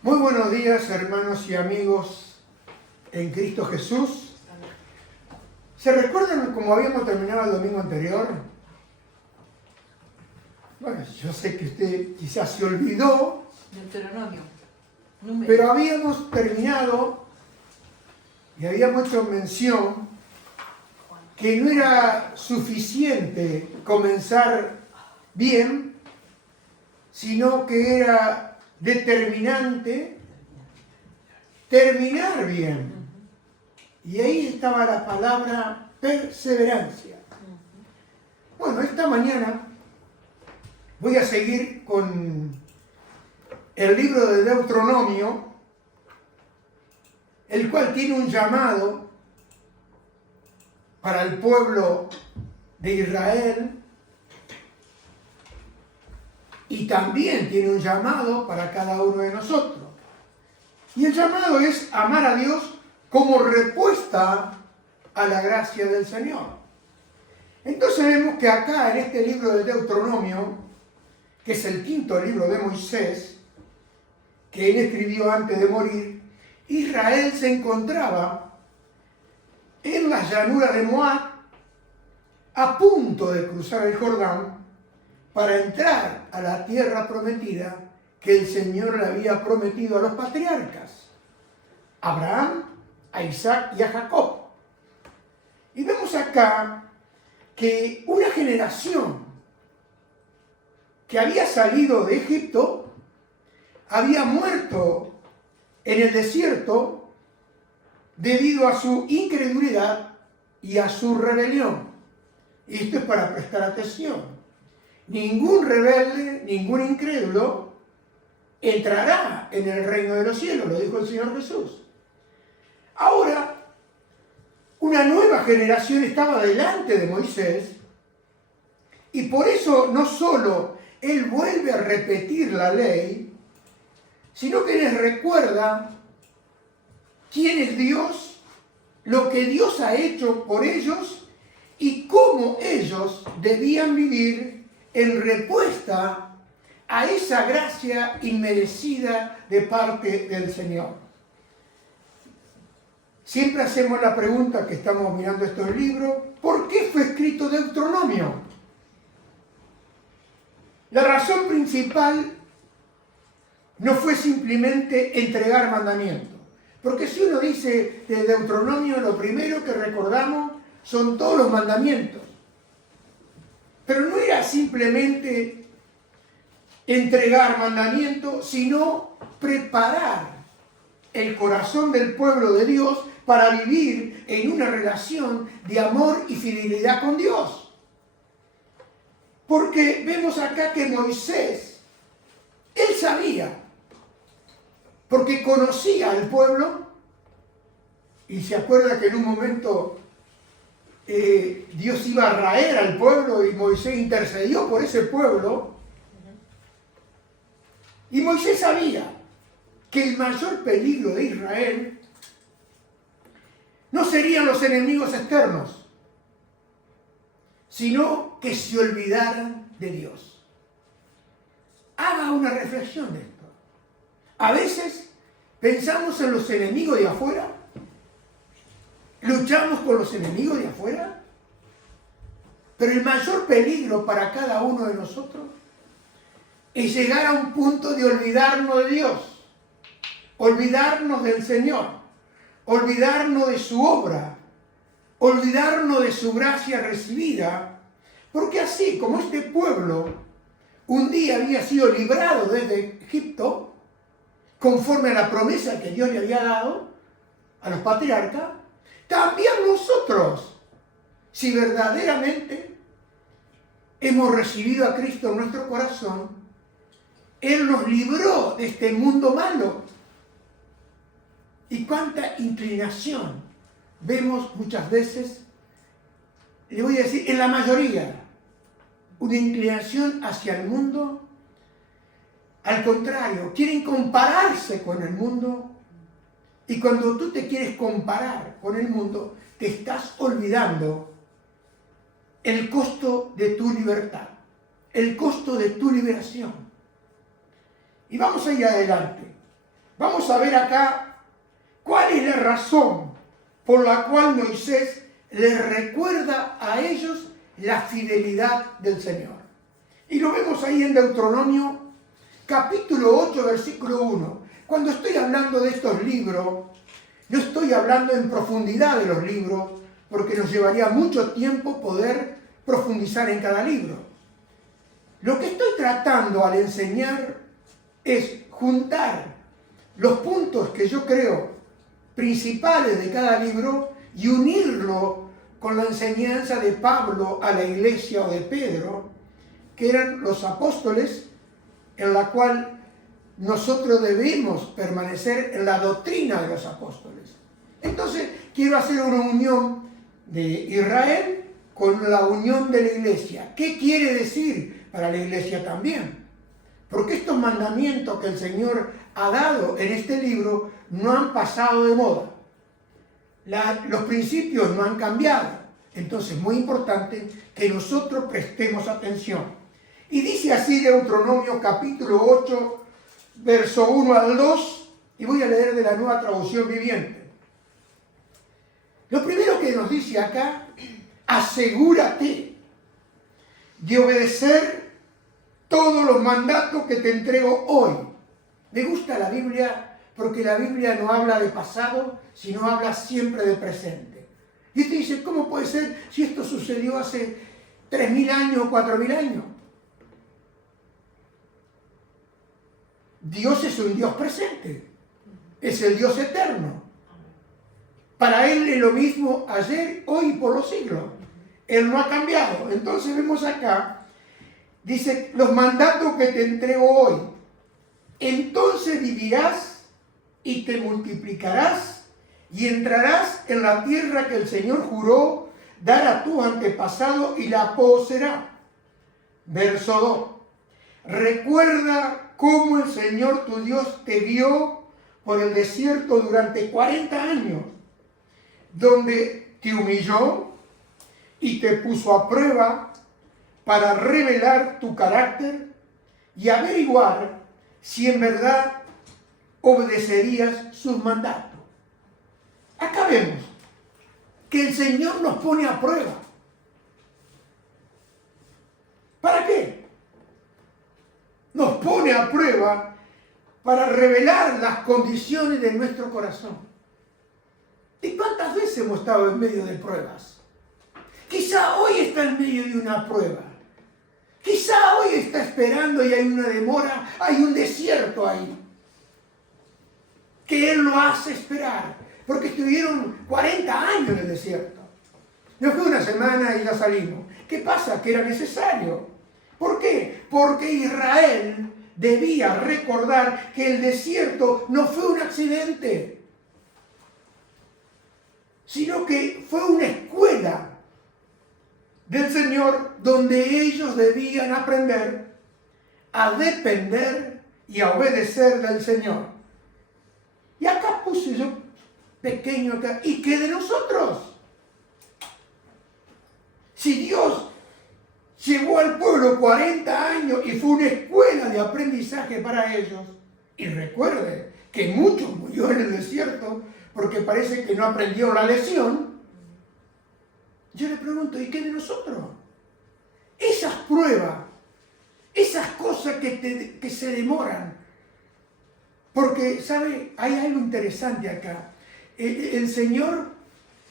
Muy buenos días, hermanos y amigos en Cristo Jesús. ¿Se recuerdan cómo habíamos terminado el domingo anterior? Bueno, yo sé que usted quizás se olvidó, Deuteronomio. pero habíamos terminado y habíamos hecho mención que no era suficiente comenzar bien, sino que era determinante terminar bien. Y ahí estaba la palabra perseverancia. Bueno, esta mañana voy a seguir con el libro de Deuteronomio, el cual tiene un llamado para el pueblo de Israel y también tiene un llamado para cada uno de nosotros. Y el llamado es amar a Dios como respuesta a la gracia del Señor. Entonces vemos que acá en este libro de Deuteronomio, que es el quinto libro de Moisés, que él escribió antes de morir, Israel se encontraba en la llanura de Moab, a punto de cruzar el Jordán para entrar a la tierra prometida que el Señor le había prometido a los patriarcas, a Abraham, a Isaac y a Jacob. Y vemos acá que una generación que había salido de Egipto había muerto en el desierto debido a su incredulidad y a su rebelión. Y esto es para prestar atención. Ningún rebelde, ningún incrédulo entrará en el reino de los cielos, lo dijo el Señor Jesús. Ahora, una nueva generación estaba delante de Moisés y por eso no solo él vuelve a repetir la ley, sino que les recuerda quién es Dios, lo que Dios ha hecho por ellos y cómo ellos debían vivir en respuesta a esa gracia inmerecida de parte del Señor. Siempre hacemos la pregunta que estamos mirando estos libros, ¿por qué fue escrito Deuteronomio? La razón principal no fue simplemente entregar mandamientos, porque si uno dice de Deuteronomio, lo primero que recordamos son todos los mandamientos. Pero no era simplemente entregar mandamientos, sino preparar el corazón del pueblo de Dios para vivir en una relación de amor y fidelidad con Dios. Porque vemos acá que Moisés, él sabía, porque conocía al pueblo, y se acuerda que en un momento Dios iba a raer al pueblo y Moisés intercedió por ese pueblo. Y Moisés sabía que el mayor peligro de Israel no serían los enemigos externos, sino que se olvidaran de Dios. Haga una reflexión de esto. A veces pensamos en los enemigos de afuera, luchamos con los enemigos de afuera, pero el mayor peligro para cada uno de nosotros es llegar a un punto de olvidarnos de Dios, olvidarnos del Señor, olvidarnos de su obra, olvidarnos de su gracia recibida, porque así como este pueblo un día había sido librado desde Egipto, conforme a la promesa que Dios le había dado a los patriarcas, también nosotros, si verdaderamente hemos recibido a Cristo en nuestro corazón, Él nos libró de este mundo malo. Y cuánta inclinación vemos muchas veces, le voy a decir, en la mayoría, una inclinación hacia el mundo. Al contrario, quieren compararse con el mundo. Y cuando tú te quieres comparar con el mundo, te estás olvidando el costo de tu libertad, el costo de tu liberación. Y vamos a ir adelante. Vamos a ver acá cuál es la razón por la cual Moisés les recuerda a ellos la fidelidad del Señor. Y lo vemos ahí en Deuteronomio capítulo 8, versículo 1. Cuando estoy hablando de estos libros, no estoy hablando en profundidad de los libros, porque nos llevaría mucho tiempo poder profundizar en cada libro. Lo que estoy tratando al enseñar es juntar los puntos que yo creo principales de cada libro y unirlo con la enseñanza de Pablo a la iglesia o de Pedro, que eran los apóstoles, en la cual nosotros debemos permanecer en la doctrina de los apóstoles. Entonces, quiero hacer una unión de Israel con la unión de la iglesia. ¿Qué quiere decir para la iglesia también? Porque estos mandamientos que el Señor ha dado en este libro no han pasado de moda. Los principios no han cambiado. Entonces es muy importante que nosotros prestemos atención. Y dice así Deuteronomio capítulo 8, verso 1 al 2, y voy a leer de la Nueva Traducción Viviente. Lo primero que nos dice acá, asegúrate de obedecer todos los mandatos que te entrego hoy. Me gusta la Biblia porque la Biblia no habla de pasado, sino habla siempre de presente. Y usted dice, ¿cómo puede ser si esto sucedió hace 3.000 años o 4.000 años? Dios es un Dios presente, es el Dios eterno. Para Él es lo mismo ayer, hoy y por los siglos. Él no ha cambiado. Entonces vemos acá, dice, los mandatos que te entrego hoy. Entonces vivirás y te multiplicarás y entrarás en la tierra que el Señor juró dar a tus antepasados y la poseerá. Verso 2. Recuerda cómo el Señor tu Dios te guió por el desierto durante 40 años, donde te humilló y te puso a prueba para revelar tu carácter y averiguar si en verdad obedecerías sus mandatos. Acá vemos que el Señor nos pone a prueba. ¿Para qué? Nos pone a prueba para revelar las condiciones de nuestro corazón. ¿Y cuántas veces hemos estado en medio de pruebas? Quizá hoy está en medio de una prueba. Quizá hoy está esperando y hay una demora, hay un desierto ahí. Que Él lo hace esperar. Porque estuvieron 40 años en el desierto. No fue una semana y ya salimos. ¿Qué pasa? Que era necesario. ¿Por qué? Porque Israel debía recordar que el desierto no fue un accidente, sino que fue una escuela del Señor donde ellos debían aprender a depender y a obedecer del Señor. Y acá puse yo pequeño acá, ¿y qué de nosotros? Si Dios llevó al pueblo 40 años y fue una escuela de aprendizaje para ellos, y recuerde que muchos murieron en el desierto porque parece que no aprendieron la lección, yo le pregunto, ¿y qué de nosotros? Esas pruebas, esas cosas que se demoran, porque, ¿sabe? Hay algo interesante acá. El Señor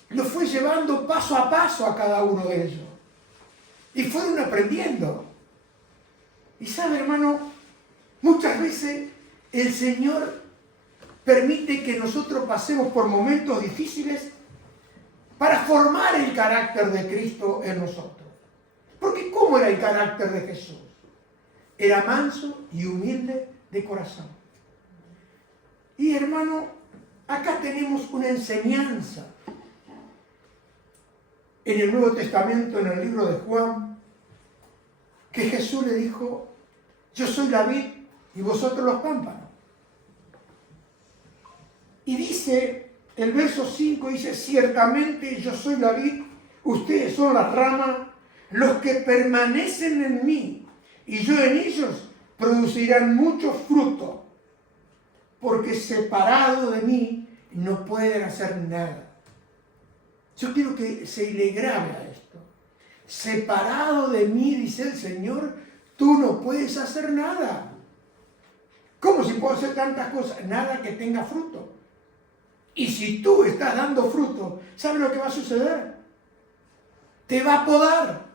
lo fue llevando paso a paso a cada uno de ellos. Y fueron aprendiendo. Y sabe, hermano, muchas veces el Señor permite que nosotros pasemos por momentos difíciles para formar el carácter de Cristo en nosotros. Porque ¿cómo era el carácter de Jesús? Era manso y humilde de corazón. Y hermano, acá tenemos una enseñanza. En el Nuevo Testamento, en el libro de Juan, que Jesús le dijo, yo soy la vid y vosotros los pámpanos. Y dice, el verso 5 dice, ciertamente yo soy la vid, ustedes son las ramas, los que permanecen en mí y yo en ellos producirán mucho fruto, porque separado de mí no pueden hacer nada. Yo quiero que se le grabe a esto. Separado de mí, dice el Señor, tú no puedes hacer nada. ¿Cómo si puedo hacer tantas cosas? Nada que tenga fruto. Y si tú estás dando fruto, ¿sabes lo que va a suceder? Te va a podar.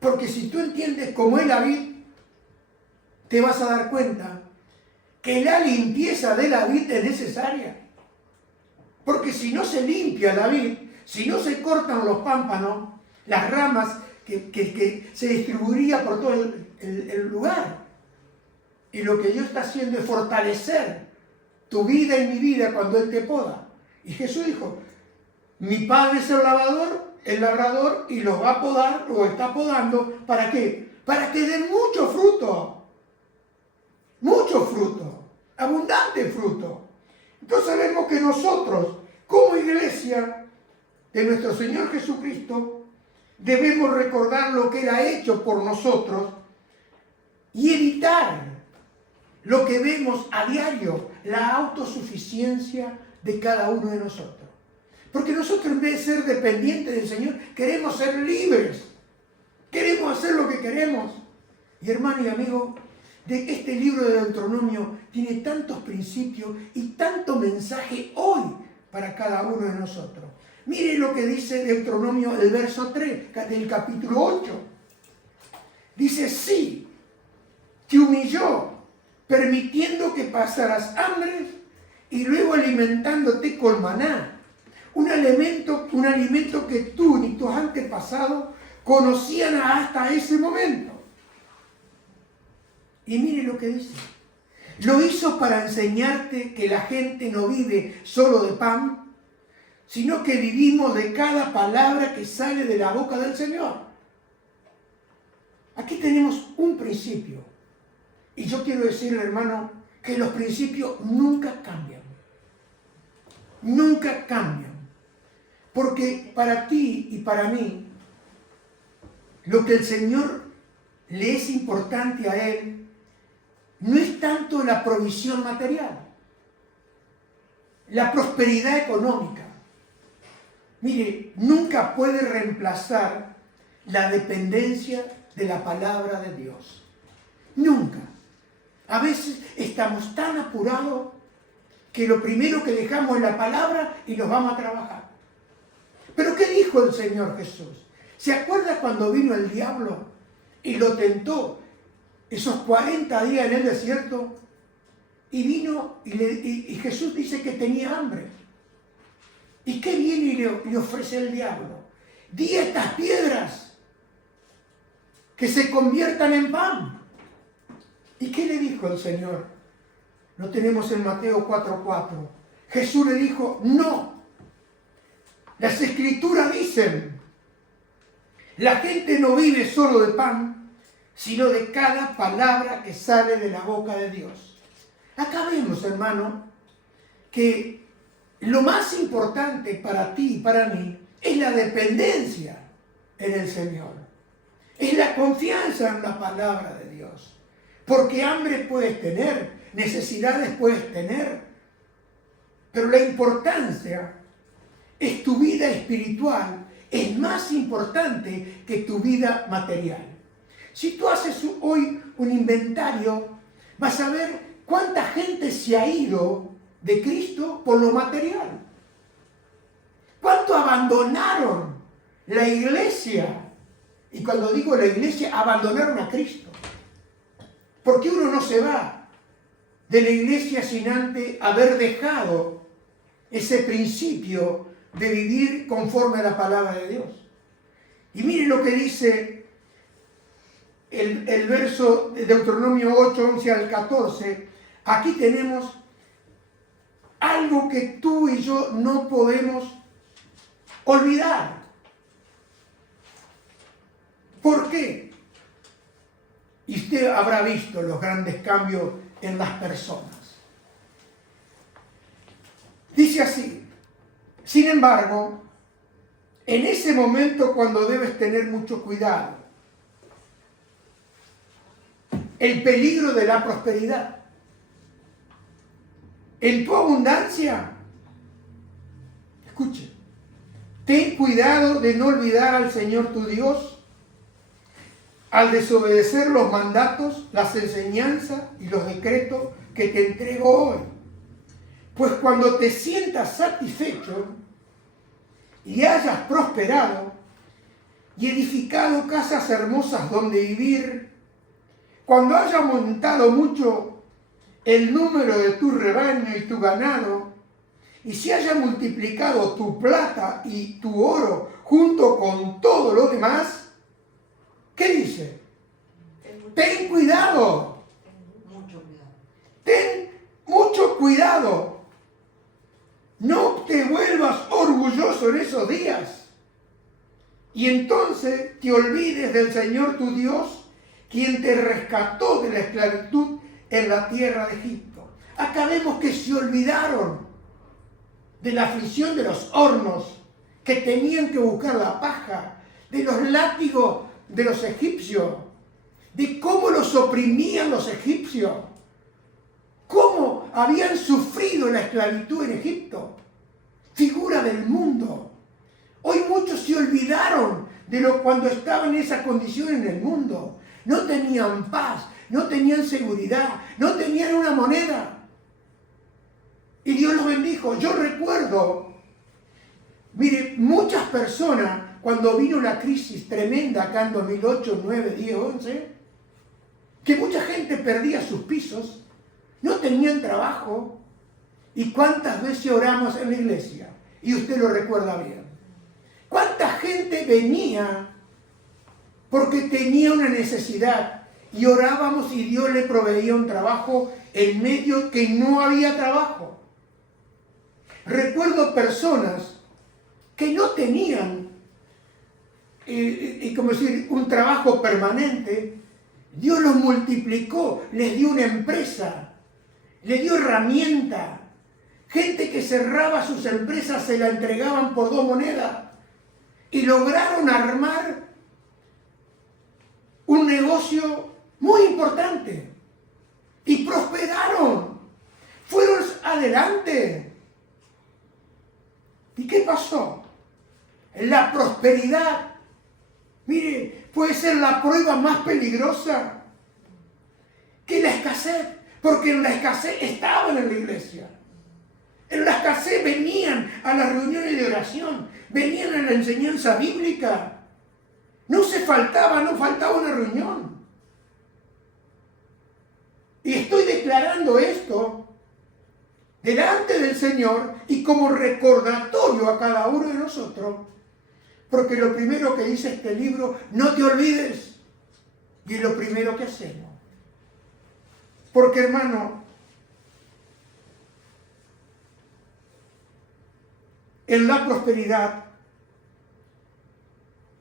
Porque si tú entiendes cómo es la vid, te vas a dar cuenta que la limpieza de la vid es necesaria. Porque si no se limpia la vid, si no se cortan los pámpanos, las ramas que se distribuiría por todo el lugar. Y lo que Dios está haciendo es fortalecer tu vida y mi vida cuando Él te poda. Y Jesús dijo, mi Padre es el labrador, y los va a podar, o está podando, ¿para qué? Para que den mucho fruto, abundante fruto. Entonces vemos que nosotros, como iglesia de nuestro Señor Jesucristo, debemos recordar lo que Él ha hecho por nosotros y evitar lo que vemos a diario, la autosuficiencia de cada uno de nosotros. Porque nosotros, en vez de ser dependientes del Señor, queremos ser libres. Queremos hacer lo que queremos. Y hermano y amigo, de este libro de Deuteronomio tiene tantos principios y tanto mensaje hoy para cada uno de nosotros. Mire lo que dice Deuteronomio, el verso 3 del capítulo 8. Dice, sí, te humilló, permitiendo que pasaras hambre y luego alimentándote con maná. Un alimento que tú ni tus antepasados conocían hasta ese momento. Y mire lo que dice. Lo hizo para enseñarte que la gente no vive solo de pan, sino que vivimos de cada palabra que sale de la boca del Señor. Aquí tenemos un principio. Y yo quiero decirle, hermano, que los principios nunca cambian. Nunca cambian. Porque para ti y para mí, lo que el Señor le es importante a Él no es tanto la provisión material, la prosperidad económica. Mire, nunca puede reemplazar la dependencia de la palabra de Dios. Nunca. A veces estamos tan apurados que lo primero que dejamos es la palabra y nos vamos a trabajar. ¿Pero qué dijo el Señor Jesús? ¿Se acuerda cuando vino el diablo y lo tentó esos 40 días en el desierto? Y vino y Jesús dice que tenía hambre. ¿Y qué viene y le ofrece el diablo? Di a estas piedras que se conviertan en pan. ¿Y qué le dijo el Señor? Lo tenemos en Mateo 4:4. Jesús le dijo, no. Las Escrituras dicen, la gente no vive solo de pan, sino de cada palabra que sale de la boca de Dios. Acá vemos, hermano, que lo más importante para ti y para mí es la dependencia en el Señor. Es la confianza en la palabra de Dios. Porque hambre puedes tener, necesidades puedes tener, pero la importancia es tu vida espiritual, es más importante que tu vida material. Si tú haces hoy un inventario, vas a ver cuánta gente se ha ido de Cristo por lo material. ¿Cuánto abandonaron la iglesia? Y cuando digo la iglesia, abandonaron a Cristo. Porque uno no se va de la iglesia sin antes haber dejado ese principio de vivir conforme a la palabra de Dios. Y miren lo que dice el verso de Deuteronomio 8, 11 al 14. Aquí tenemos algo que tú y yo no podemos olvidar. ¿Por qué? Y usted habrá visto los grandes cambios en las personas. Dice así, sin embargo, en ese momento cuando debes tener mucho cuidado, el peligro de la prosperidad. en tu abundancia, escuche, ten cuidado de no olvidar al Señor tu Dios al desobedecer los mandatos, las enseñanzas y los decretos que te entrego hoy. Pues cuando te sientas satisfecho y hayas prosperado y edificado casas hermosas donde vivir, cuando haya aumentado mucho el número de tu rebaño y tu ganado, y se haya multiplicado tu plata y tu oro junto con todo lo demás, ¿qué dice? Ten cuidado. Ten mucho cuidado. No te vuelvas orgulloso en esos días. Y entonces te olvides del Señor tu Dios, quien te rescató de la esclavitud en la tierra de Egipto. Acá vemos que se olvidaron de la aflicción de los hornos, que tenían que buscar la paja, de los látigos de los egipcios, de cómo los oprimían los egipcios, cómo habían sufrido la esclavitud en Egipto, figura del mundo. Hoy muchos se olvidaron de cuando estaban en esa condición en el mundo. No tenían paz, no tenían seguridad, no tenían una moneda. Y Dios los bendijo. Yo recuerdo, mire, muchas personas, cuando vino la crisis tremenda acá en 2008, 9, 10, 11, que mucha gente perdía sus pisos, no tenían trabajo. ¿Y cuántas veces oramos en la iglesia? Y usted lo recuerda bien. ¿Cuánta gente venía porque tenía una necesidad y orábamos y Dios le proveía un trabajo en medio que no había trabajo? Recuerdo personas que no tenían como decir, un trabajo permanente. Dios los multiplicó, les dio una empresa, les dio herramienta. Gente que cerraba sus empresas se la entregaban por 2 monedas y lograron armar un negocio muy importante y prosperaron, fueron adelante. ¿Y qué pasó? La prosperidad, mire, puede ser la prueba más peligrosa que la escasez, porque en la escasez estaban en la iglesia. En la escasez venían a las reuniones de oración, venían a la enseñanza bíblica. No faltaba una reunión. Y estoy declarando esto delante del Señor y como recordatorio a cada uno de nosotros, porque lo primero que dice este libro, no te olvides, y es lo primero que hacemos. Porque, hermano, en la prosperidad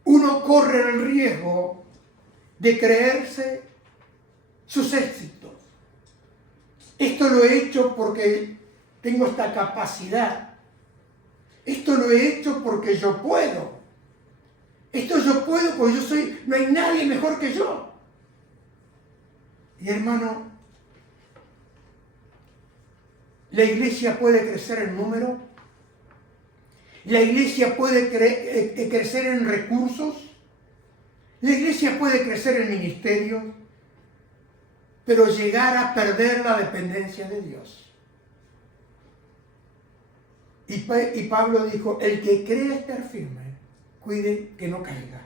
uno corre el riesgo de creerse sus éxitos. Esto lo he hecho porque tengo esta capacidad. Esto lo he hecho porque yo puedo. Esto yo puedo porque no hay nadie mejor que yo. Y hermano, la iglesia puede crecer en número. La iglesia puede crecer en recursos. La iglesia puede crecer en ministerio. Pero llegar a perder la dependencia de Dios. Y Pablo dijo, el que cree estar firme, cuide que no caiga.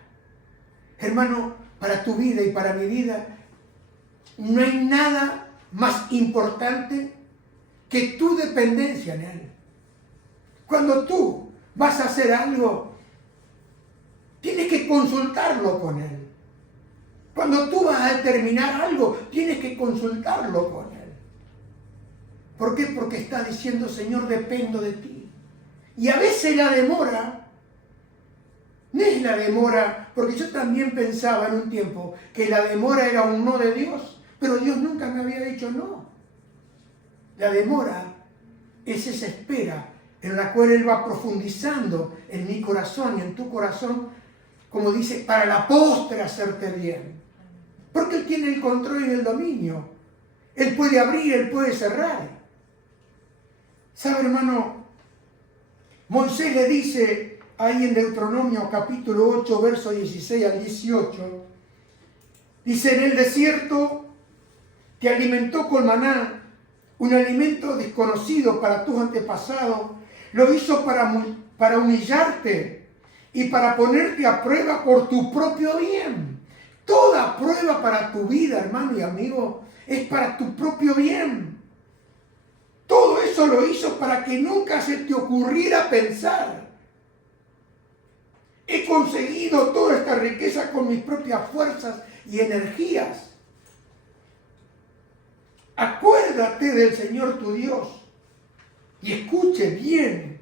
Hermano, para tu vida y para mi vida, no hay nada más importante que tu dependencia en Él. Cuando tú vas a hacer algo, tienes que consultarlo con Él. Cuando tú vas a terminar algo, tienes que consultarlo con Él. ¿Por qué? Porque está diciendo, Señor, dependo de ti. Y a veces la demora, no es la demora, porque yo también pensaba en un tiempo que la demora era un no de Dios, pero Dios nunca me había dicho no. La demora es esa espera en la cual Él va profundizando en mi corazón y en tu corazón, como dice, para la postre hacerte bien. Porque Él tiene el control y el dominio. Él puede abrir, Él puede cerrar. ¿Sabe, hermano? Moisés le dice ahí en Deuteronomio capítulo 8, verso 16 al 18, dice: en el desierto te alimentó con maná, un alimento desconocido para tus antepasados. Lo hizo para humillarte y para ponerte a prueba por tu propio bien. Toda prueba para tu vida, hermano y amigo, es para tu propio bien. Todo eso lo hizo para que nunca se te ocurriera pensar: he conseguido toda esta riqueza con mis propias fuerzas y energías. Acuérdate del Señor tu Dios y escuche bien.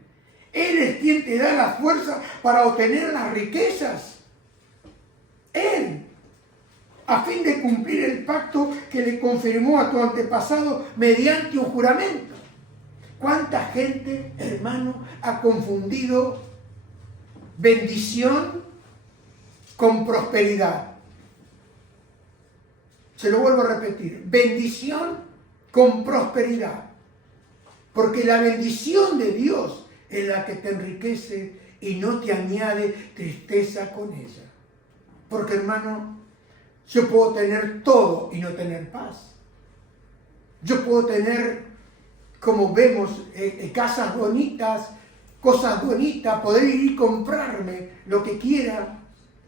Él es quien te da la fuerza para obtener las riquezas. Él, a fin de cumplir el pacto que le confirmó a tu antepasado mediante un juramento. ¿Cuánta gente, hermano, ha confundido bendición con prosperidad? Se lo vuelvo a repetir: bendición con prosperidad. Porque la bendición de Dios es la que te enriquece y no te añade tristeza con ella. Porque, hermano, yo puedo tener todo y no tener paz. Yo puedo tener, como vemos, casas bonitas, cosas bonitas, poder ir y comprarme lo que quiera,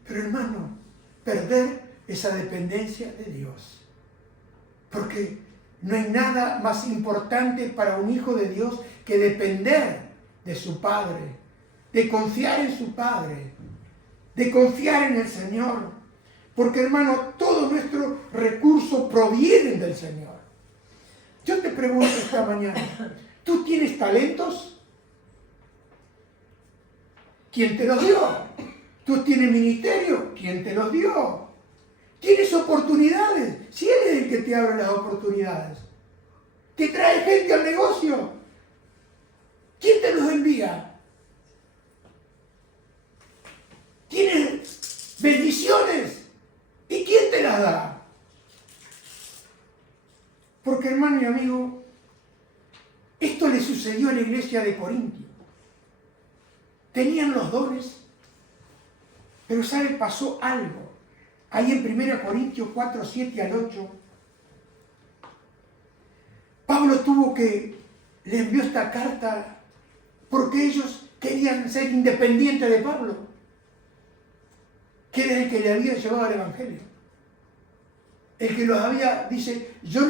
pero, hermano, perder esa dependencia de Dios. Porque no hay nada más importante para un hijo de Dios que depender de su Padre, de confiar en su Padre, de confiar en el Señor. Porque, hermano, todos nuestros recursos provienen del Señor. Yo te pregunto esta mañana: ¿tú tienes talentos? ¿Quién te los dio? ¿Tú tienes ministerio? ¿Quién te los dio? ¿Tienes oportunidades? Si Él es el que te abre las oportunidades. ¿Te trae gente al negocio? ¿Quién te los envía? ¿Tienes bendiciones? ¿Y quién te las da? Porque, hermano y amigo, esto le sucedió a la iglesia de Corintio. Tenían los dones, pero ¿sabe? Pasó algo. Ahí en 1 Corintios 4, 7 al 8, Pablo le envió esta carta porque ellos querían ser independientes de Pablo, que era el que le había llevado el Evangelio. El que los había, dice, yo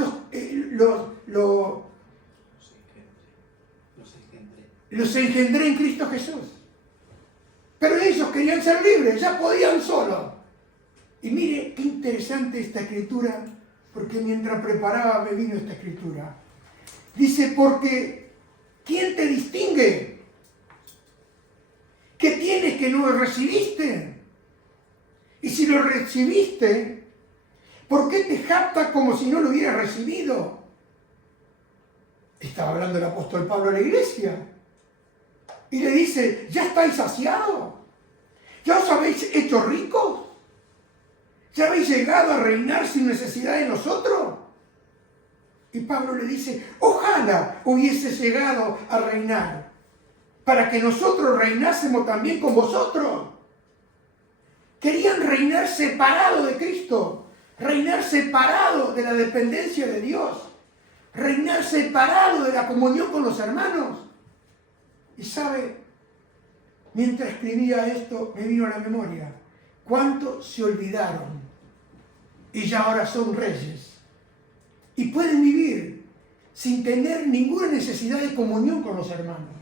los engendré en Cristo Jesús. Pero ellos querían ser libres, ya podían solos. Y mire qué interesante esta escritura, porque mientras preparaba me vino esta escritura. Dice: porque ¿quién te distingue? ¿Qué tienes que no recibiste? Y si lo recibiste, ¿por qué te jactas como si no lo hubieras recibido? Estaba hablando el apóstol Pablo a la iglesia. Y le dice: ¿ya estáis saciados? ¿Ya os habéis hecho ricos? ¿Ya habéis llegado a reinar sin necesidad de nosotros? Y Pablo le dice: ojalá hubiese llegado a reinar, para que nosotros reinásemos también con vosotros. Querían reinar separado de Cristo, reinar separado de la dependencia de Dios, reinar separado de la comunión con los hermanos. Y sabe, mientras escribía esto, me vino a la memoria cuántos se olvidaron y ya ahora son reyes y pueden vivir sin tener ninguna necesidad de comunión con los hermanos.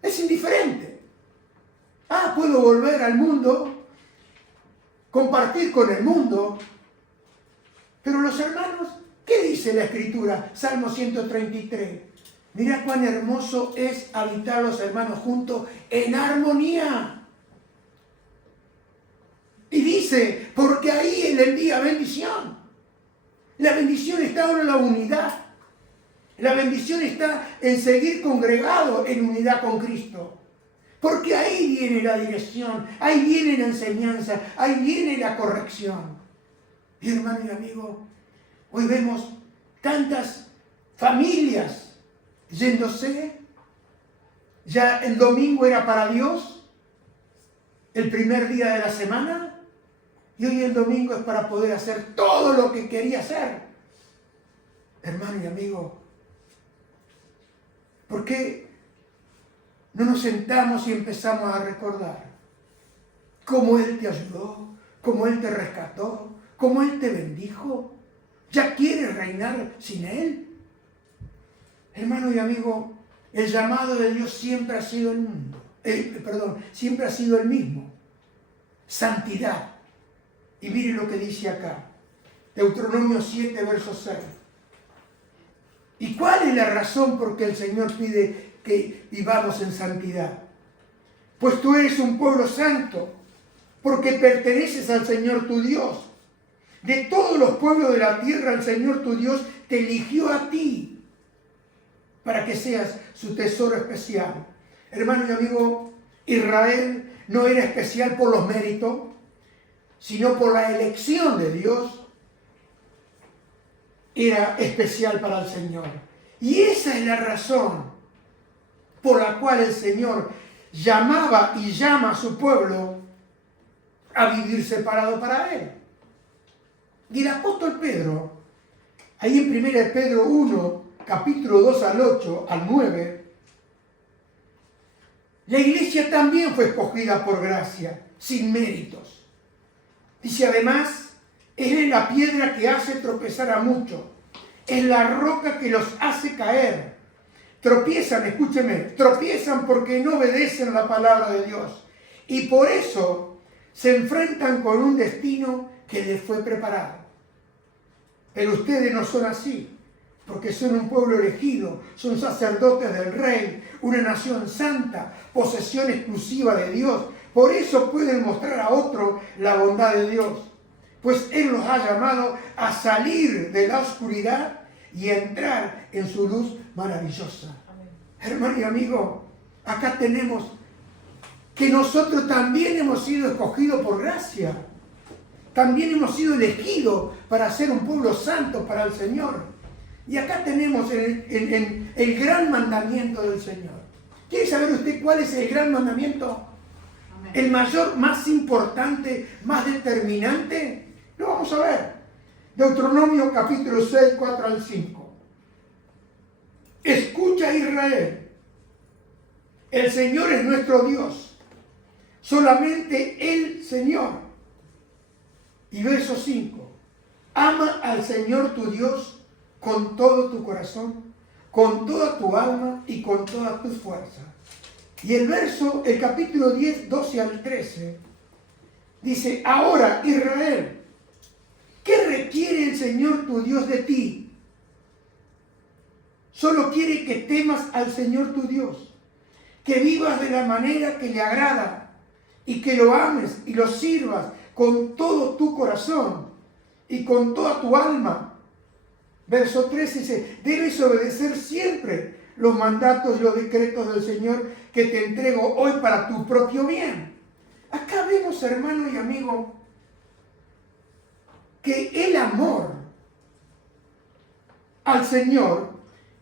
Es indiferente. Puedo volver al mundo, compartir con el mundo, pero los hermanos, ¿qué dice la Escritura? Salmo 133. Mira cuán hermoso es habitar los hermanos juntos en armonía. Y dice: porque ahí Él envía bendición. La bendición está en la unidad. La bendición está en seguir congregado en unidad con Cristo. Porque ahí viene la dirección, ahí viene la enseñanza, ahí viene la corrección. Y hermano y amigo, hoy vemos tantas familias yéndose. Ya el domingo era para Dios, el primer día de la semana, y hoy el domingo es para poder hacer todo lo que quería hacer. Hermano y amigo, ¿por qué no nos sentamos y empezamos a recordar cómo Él te ayudó, cómo Él te rescató, cómo Él te bendijo? ¿Ya quieres reinar sin Él? Hermano y amigo, el llamado de Dios siempre ha sido siempre ha sido el mismo. Santidad. Y mire lo que dice acá. Deuteronomio 7, verso 6. ¿Y cuál es la razón por que el Señor pide que vivamos en santidad? Pues tú eres un pueblo santo, porque perteneces al Señor tu Dios. De todos los pueblos de la tierra, el Señor tu Dios te eligió a ti para que seas su tesoro especial. Hermano y amigo, Israel no era especial por los méritos, sino por la elección de Dios. Era especial para el Señor. Y esa es la razón por la cual el Señor llamaba y llama a su pueblo a vivir separado para Él. Y el apóstol Pedro, ahí en 1 Pedro 1, capítulo 2 al 8, al 9, la iglesia también fue escogida por gracia, sin méritos. Dice además, es la piedra que hace tropezar a muchos, es la roca que los hace caer. Tropiezan, escúcheme, tropiezan porque no obedecen la palabra de Dios. Y por eso se enfrentan con un destino que les fue preparado. Pero ustedes no son así, porque son un pueblo elegido, son sacerdotes del Rey, una nación santa, posesión exclusiva de Dios. Por eso pueden mostrar a otro la bondad de Dios, pues Él los ha llamado a salir de la oscuridad y a entrar en su luz maravillosa. Amén. Hermano y amigo, acá tenemos que nosotros también hemos sido escogidos por gracia. También hemos sido elegidos para ser un pueblo santo para el Señor. Y acá tenemos el gran mandamiento del Señor. ¿Quiere saber usted cuál es el gran mandamiento? Amén. El mayor, más importante, más determinante. Lo vamos a ver. Deuteronomio capítulo 6, 4 al 5. Escucha, Israel. El Señor es nuestro Dios. Solamente el Señor. Y verso 5. Ama al Señor tu Dios con todo tu corazón, con toda tu alma y con todas tus fuerzas. Y el capítulo 10, 12 al 13, dice, ahora Israel, ¿qué requiere el Señor tu Dios de ti? Solo quiere que temas al Señor tu Dios, que vivas de la manera que le agrada y que lo ames y lo sirvas con todo tu corazón y con toda tu alma. Verso 13 dice, debes obedecer siempre los mandatos y los decretos del Señor que te entrego hoy para tu propio bien. Acá vemos, hermano y amigo, que el amor al Señor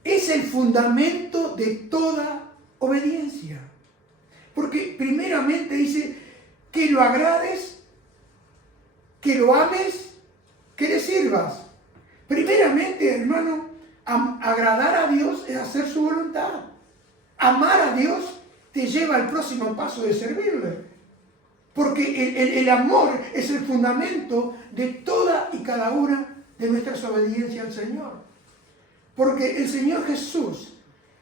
es el fundamento de toda obediencia. Porque primeramente dice que lo agrades, que lo ames, que le sirvas. Primeramente, hermano, agradar a Dios es hacer su voluntad. Amar a Dios te lleva al próximo paso de servirle. Porque el amor es el fundamento de toda y cada una de nuestras obediencias al Señor. Porque el Señor Jesús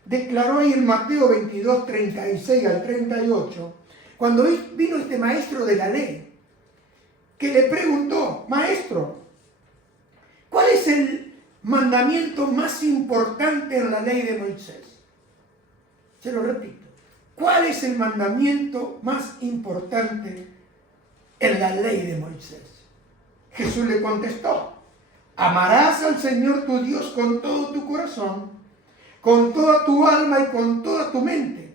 declaró ahí en Mateo 22, 36 al 38, cuando vino este maestro de la ley, que le preguntó, maestro, ¿cuál es el mandamiento más importante en la ley de Moisés? Se lo repito. ¿Cuál es el mandamiento más importante en la ley de Moisés? Jesús le contestó, amarás al Señor tu Dios con todo tu corazón, con toda tu alma y con toda tu mente.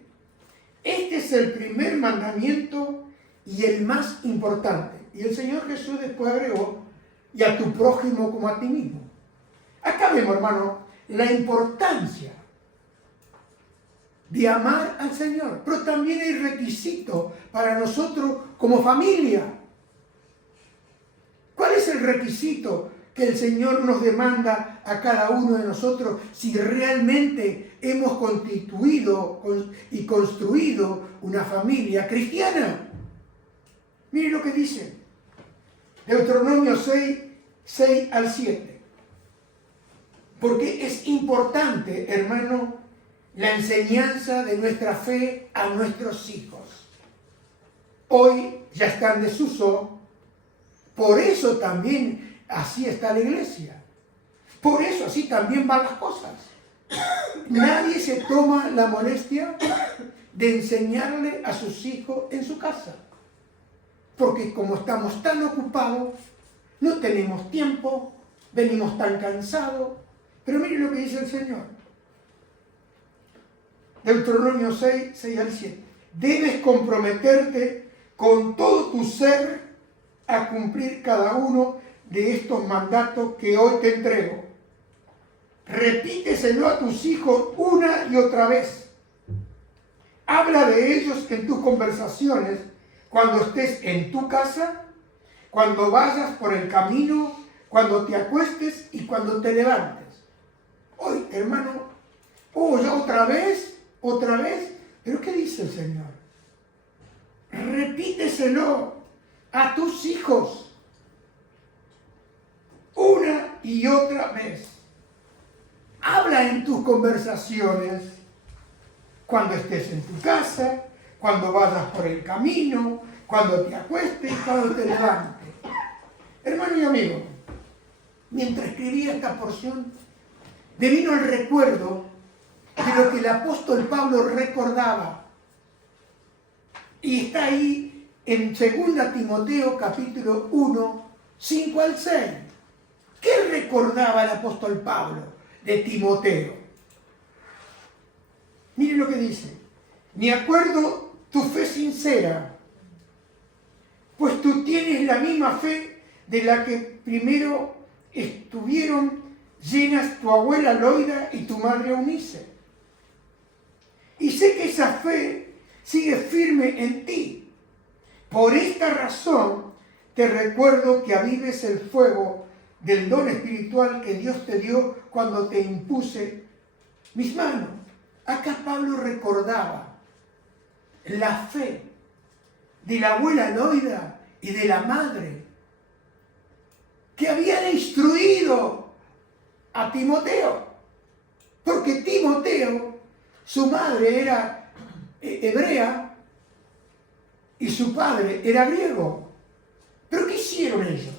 Este es el primer mandamiento y el más importante. Y el Señor Jesús después agregó, y a tu prójimo como a ti mismo. Acá vemos, hermano, la importancia de amar al Señor. Pero también hay requisito para nosotros como familia. ¿Cuál es el requisito que el Señor nos demanda a cada uno de nosotros si realmente hemos constituido y construido una familia cristiana? Miren lo que dice Deuteronomio 6 al 7. Porque es importante, hermano, la enseñanza de nuestra fe a nuestros hijos. Hoy ya está en desuso. Por eso también así está la iglesia. Por eso así también van las cosas. Nadie se toma la molestia de enseñarle a sus hijos en su casa. Porque como estamos tan ocupados, no tenemos tiempo, venimos tan cansados. Pero miren lo que dice el Señor. Deuteronomio 6 al 7. Debes comprometerte con todo tu ser a cumplir cada uno de estos mandatos que hoy te entrego. Repíteselo a tus hijos una y otra vez. Habla de ellos en tus conversaciones cuando estés en tu casa, cuando vayas por el camino, cuando te acuestes y cuando te levantes. Hoy, hermano, ya otra vez. ¿Pero qué dice el Señor? Repíteselo a tus hijos una y otra vez. Habla en tus conversaciones cuando estés en tu casa, cuando vayas por el camino, cuando te acuestes y cuando te levantes. Hermano y amigo, mientras escribía esta porción, me vino el recuerdo de lo que el apóstol Pablo recordaba. Y está ahí en 2 Timoteo capítulo 1, 5 al 6. ¿Qué recordaba el apóstol Pablo de Timoteo? Miren lo que dice. Me acuerdo tu fe sincera, pues tú tienes la misma fe de la que primero estuvieron llenas tu abuela Loida y tu madre Eunice. Y sé que esa fe sigue firme en ti. Por esta razón te recuerdo que avives el fuego del don espiritual que Dios te dio cuando te impuse mis manos. Acá Pablo recordaba la fe de la abuela Loida y de la madre que habían instruido a Timoteo. Porque Timoteo, su madre era hebrea y su padre era griego. ¿Pero qué hicieron ellos?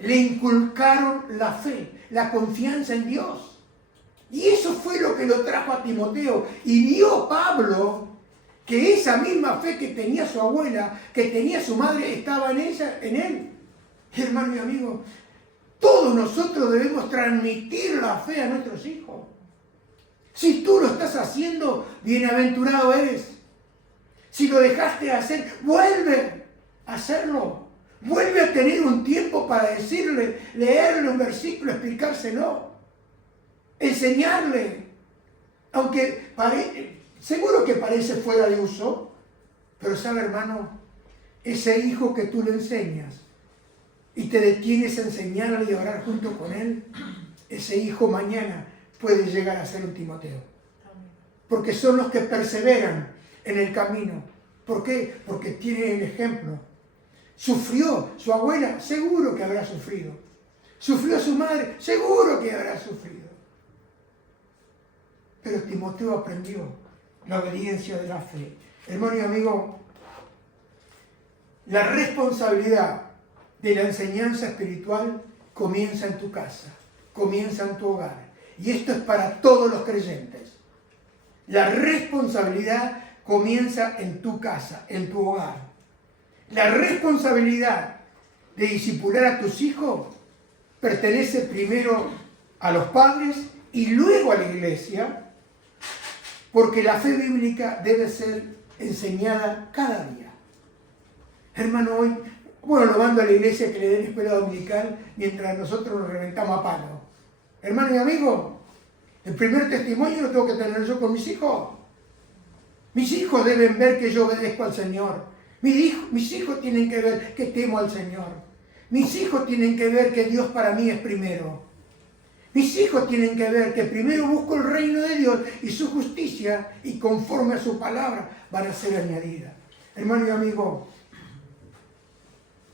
Le inculcaron la fe, la confianza en Dios. Y eso fue lo que lo trajo a Timoteo. Y vio Pablo que esa misma fe que tenía su abuela, que tenía su madre, estaba en él. Hermano y amigo, todos nosotros debemos transmitir la fe a nuestros hijos. Si tú lo estás haciendo, bienaventurado eres. Si lo dejaste de hacer, vuelve a hacerlo. Vuelve a tener un tiempo para decirle, leerle un versículo, explicárselo, enseñarle. Aunque seguro que parece fuera de uso, pero sabe, hermano, ese hijo que tú le enseñas y te detienes a enseñarle y a orar junto con él, ese hijo mañana puede llegar a ser un Timoteo. Porque son los que perseveran en el camino. ¿Por qué? Porque tienen el ejemplo. Sufrió su abuela, seguro que habrá sufrido. Sufrió su madre, seguro que habrá sufrido. Pero Timoteo aprendió la obediencia de la fe. Hermano y amigo, la responsabilidad de la enseñanza espiritual comienza en tu casa, comienza en tu hogar. Y esto es para todos los creyentes. La responsabilidad comienza en tu casa, en tu hogar. La responsabilidad de discipular a tus hijos pertenece primero a los padres y luego a la iglesia, porque la fe bíblica debe ser enseñada cada día. Hermano, hoy, lo mando a la iglesia que le den escuela dominical mientras nosotros nos reventamos a palo. Hermano y amigo, el primer testimonio lo tengo que tener yo con mis hijos. Mis hijos deben ver que yo obedezco al Señor. Mis hijos tienen que ver que temo al Señor. Mis hijos tienen que ver que Dios para mí es primero. Mis hijos tienen que ver que primero busco el reino de Dios y su justicia, y conforme a su palabra van a ser añadidas. Hermano y amigo,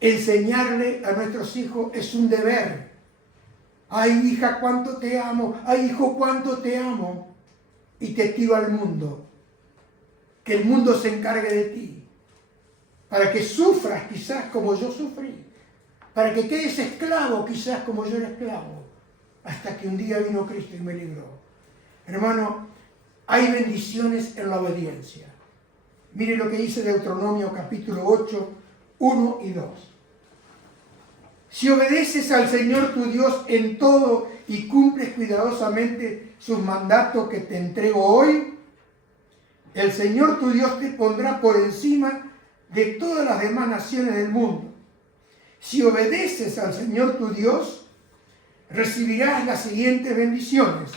enseñarle a nuestros hijos es un deber. Ay, hija, cuánto te amo. Ay, hijo, cuánto te amo. Y te tiro al mundo. Que el mundo se encargue de ti. Para que sufras quizás como yo sufrí. Para que quedes esclavo quizás como yo era esclavo. Hasta que un día vino Cristo y me libró. Hermano, hay bendiciones en la obediencia. Mire lo que dice Deuteronomio capítulo 8, 1 y 2. Si obedeces al Señor tu Dios en todo y cumples cuidadosamente sus mandatos que te entrego hoy, el Señor tu Dios te pondrá por encima de todas las demás naciones del mundo. Si obedeces al Señor tu Dios, recibirás las siguientes bendiciones.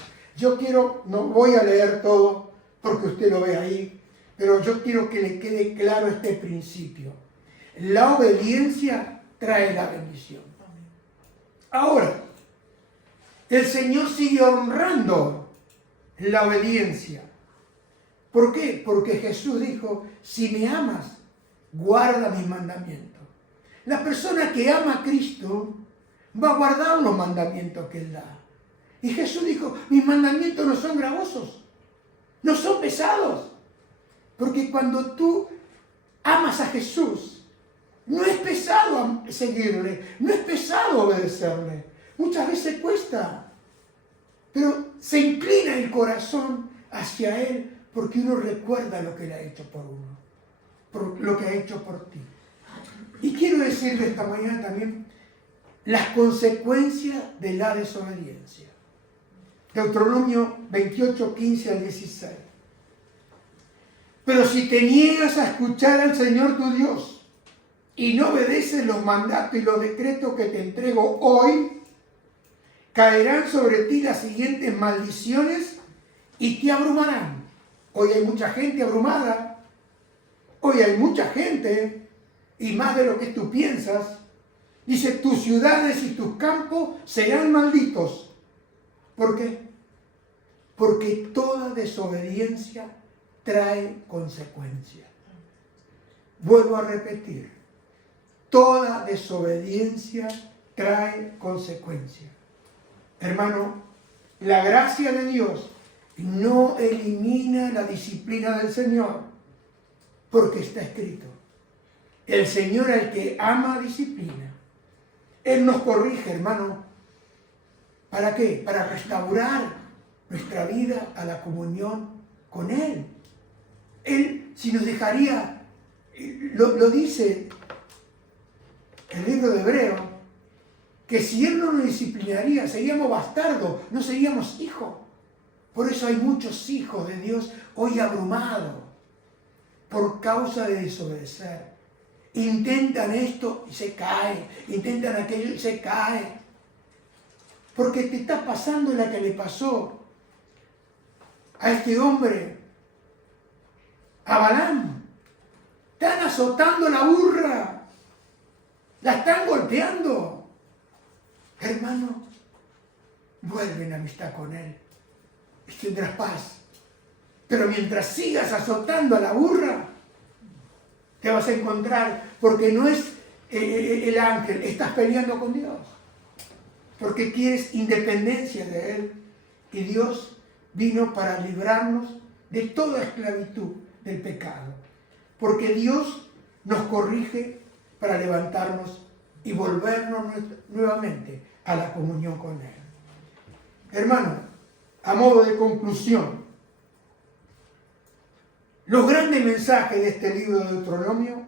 No voy a leer todo porque usted lo ve ahí, pero yo quiero que le quede claro este principio. La obediencia trae la bendición. Ahora, el Señor sigue honrando la obediencia. ¿Por qué? Porque Jesús dijo, si me amas, guarda mis mandamientos. La persona que ama a Cristo va a guardar los mandamientos que Él da. Y Jesús dijo, mis mandamientos no son gravosos, no son pesados. Porque cuando tú amas a Jesús, no es pesado seguirle, no es pesado obedecerle. Muchas veces cuesta, pero se inclina el corazón hacia Él porque uno recuerda lo que Él ha hecho por uno, por lo que ha hecho por ti. Y quiero decirle esta mañana también las consecuencias de la desobediencia. Deuteronomio 28, 15 al 16. Pero si te niegas a escuchar al Señor tu Dios y no obedeces los mandatos y los decretos que te entrego hoy, caerán sobre ti las siguientes maldiciones y te abrumarán. Hoy hay mucha gente abrumada. Hoy hay mucha gente, y más de lo que tú piensas. Dice, tus ciudades y tus campos serán malditos. ¿Por qué? Porque toda desobediencia trae consecuencias. Vuelvo a repetir. Toda desobediencia trae consecuencias. Hermano, la gracia de Dios no elimina la disciplina del Señor, porque está escrito. El Señor al que ama disciplina. Él nos corrige, hermano. ¿Para qué? Para restaurar nuestra vida a la comunión con Él. Él, si nos dejaría, lo dice el libro de Hebreo, que si Él no nos disciplinaría, seríamos bastardos, no seríamos hijos. Por eso hay muchos hijos de Dios hoy abrumados por causa de desobedecer. Intentan esto y se cae, intentan aquello y se cae. Porque te está pasando la que le pasó a este hombre, a Balaam. Están azotando la burra, la están golpeando. Hermano, vuelve en amistad con él y tendrás paz. Pero mientras sigas azotando a la burra, te vas a encontrar, porque no es el ángel, estás peleando con Dios. Porque quieres independencia de Él. Y Dios vino para librarnos de toda esclavitud del pecado. Porque Dios nos corrige para levantarnos y volvernos nuevamente a la comunión con Él. Hermano, a modo de conclusión, los grandes mensajes de este libro de Deuteronomio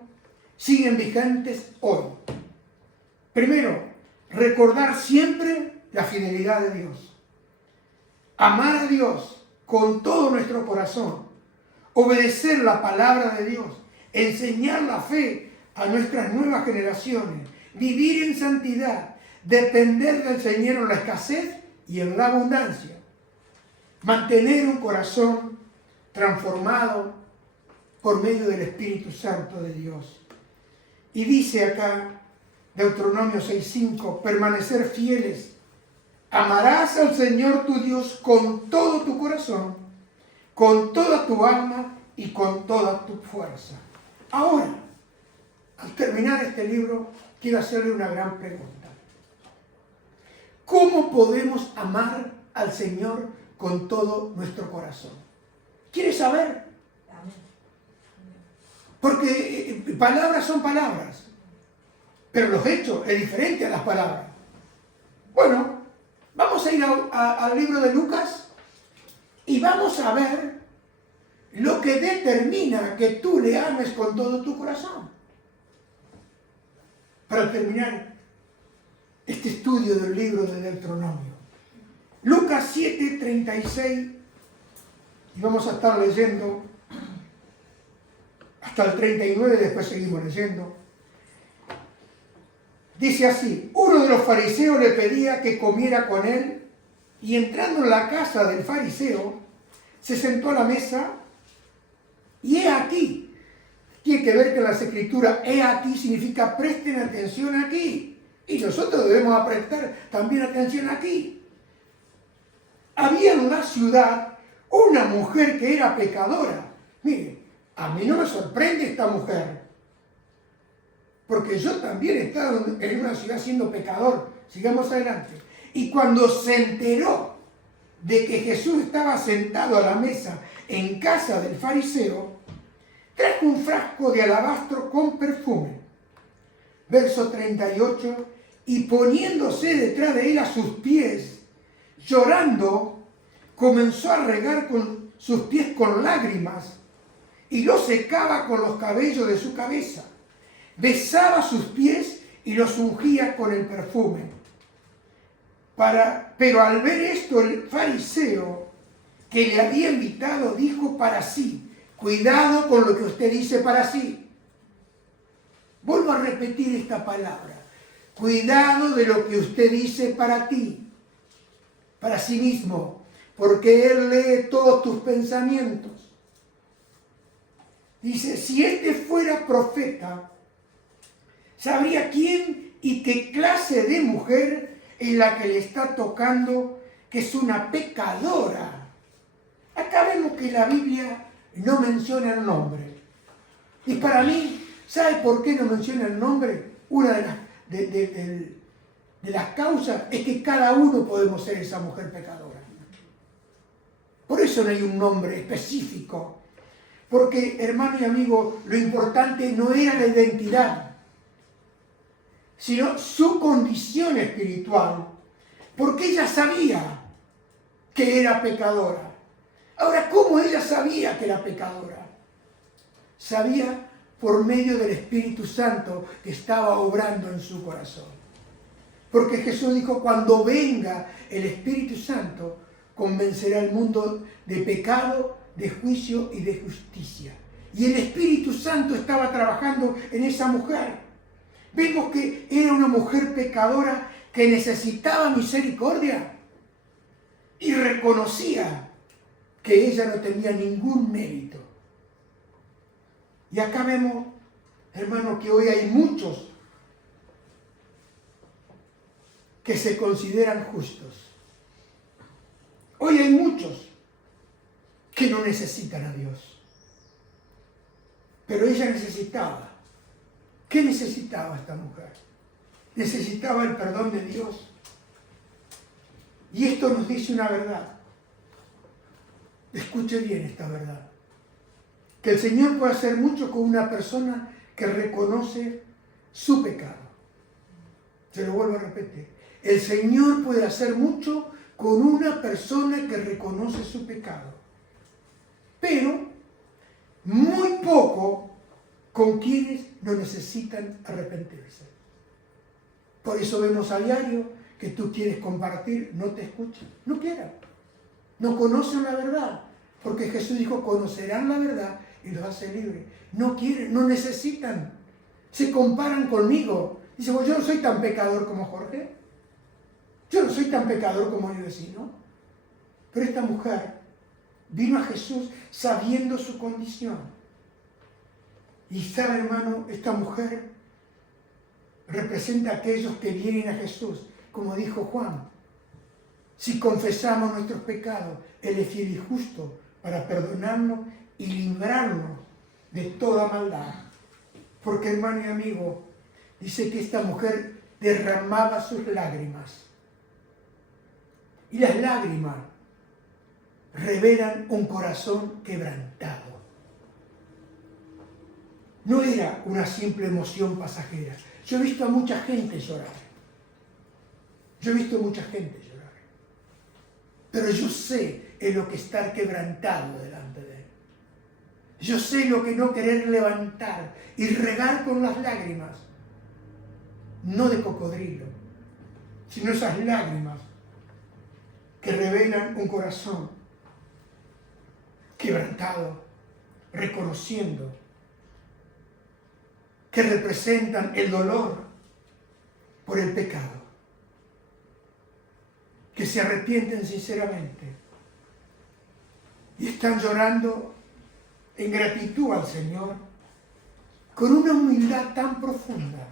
siguen vigentes hoy. Primero, recordar siempre la fidelidad de Dios. Amar a Dios con todo nuestro corazón. Obedecer la palabra de Dios. Enseñar la fe a nuestras nuevas generaciones. Vivir en santidad. Depender del Señor en la escasez y en la abundancia. Mantener un corazón transformado por medio del Espíritu Santo de Dios. Y dice acá, Deuteronomio 6:5, permanecer fieles. Amarás al Señor tu Dios con todo tu corazón, con toda tu alma y con toda tu fuerza. Ahora, al terminar este libro, quiero hacerle una gran pregunta. ¿Cómo podemos amar al Señor con todo nuestro corazón? ¿Quieres saber? Porque palabras son palabras, pero los hechos es diferente a las palabras. Bueno, vamos a ir al libro de Lucas y vamos a ver lo que determina que tú le ames con todo tu corazón. Para terminar este estudio del libro de Deuteronomio. Lucas 7:36, y vamos a estar leyendo hasta el 39, después seguimos leyendo. Dice así: uno de los fariseos le pedía que comiera con él, y entrando en la casa del fariseo, se sentó a la mesa, y he aquí, tiene que ver que en las escrituras, he aquí significa presten atención aquí, y nosotros debemos prestar también atención aquí. Había en la ciudad una mujer que era pecadora. Mire, a mí no me sorprende esta mujer, porque yo también he estado en una ciudad siendo pecador. Sigamos adelante. Y cuando se enteró de que Jesús estaba sentado a la mesa en casa del fariseo, trajo un frasco de alabastro con perfume. Verso 38, y poniéndose detrás de él a sus pies, llorando, comenzó a regar con sus pies con lágrimas y los secaba con los cabellos de su cabeza. Besaba sus pies y los ungía con el perfume. Pero al ver esto, el fariseo que le había invitado dijo para sí: cuidado con lo que usted dice para sí. Vuelvo a repetir esta palabra. Cuidado de lo que usted dice para ti, para sí mismo, porque Él lee todos tus pensamientos. Dice, si este fuera profeta, sabría quién y qué clase de mujer es la que le está tocando, que es una pecadora. Acá vemos que la Biblia no menciona el nombre. Y para mí, ¿sabe por qué no menciona el nombre? Una de las causas es que cada uno podemos ser esa mujer pecadora. Por eso no hay un nombre específico. Porque, hermano y amigo, lo importante no era la identidad, sino su condición espiritual. Porque ella sabía que era pecadora. Ahora, ¿cómo ella sabía que era pecadora? Sabía por medio del Espíritu Santo que estaba obrando en su corazón. Porque Jesús dijo, cuando venga el Espíritu Santo, convencerá al mundo de pecado, de juicio y de justicia. Y el Espíritu Santo estaba trabajando en esa mujer. Vemos que era una mujer pecadora que necesitaba misericordia y reconocía que ella no tenía ningún mérito. Y acá vemos, hermano, que hoy hay muchos que se consideran justos. Hoy hay muchos que no necesitan a Dios. Pero ella necesitaba. ¿Qué necesitaba esta mujer? Necesitaba el perdón de Dios. Y esto nos dice una verdad. Escuche bien esta verdad. Que el Señor puede hacer mucho con una persona que reconoce su pecado. Se lo vuelvo a repetir. El Señor puede hacer mucho con una persona que reconoce su pecado. Pero muy poco con quienes no necesitan arrepentirse. Por eso vemos a diario que tú quieres compartir, no te escuchan, no quieran. No conocen la verdad. Porque Jesús dijo, conocerán la verdad y los hace libres. No quieren, no necesitan. Se comparan conmigo. Dice, pues yo no soy tan pecador como Jorge. Yo no soy tan pecador como mi vecino. Pero esta mujer vino a Jesús sabiendo su condición. Y sabe, hermano, esta mujer representa a aquellos que vienen a Jesús, como dijo Juan. Si confesamos nuestros pecados, Él es fiel y justo para perdonarnos y librarnos de toda maldad. Porque, hermano y amigo, dice que esta mujer derramaba sus lágrimas. Y las lágrimas revelan un corazón quebrantado. No era una simple emoción pasajera. Yo he visto a mucha gente llorar. Pero yo sé en lo que estar quebrantado delante de Él. Yo sé lo que no querer levantar y regar con las lágrimas. No de cocodrilo, sino esas lágrimas que revelan un corazón quebrantado, reconociendo que representan el dolor por el pecado, que se arrepienten sinceramente y están llorando en gratitud al Señor con una humildad tan profunda,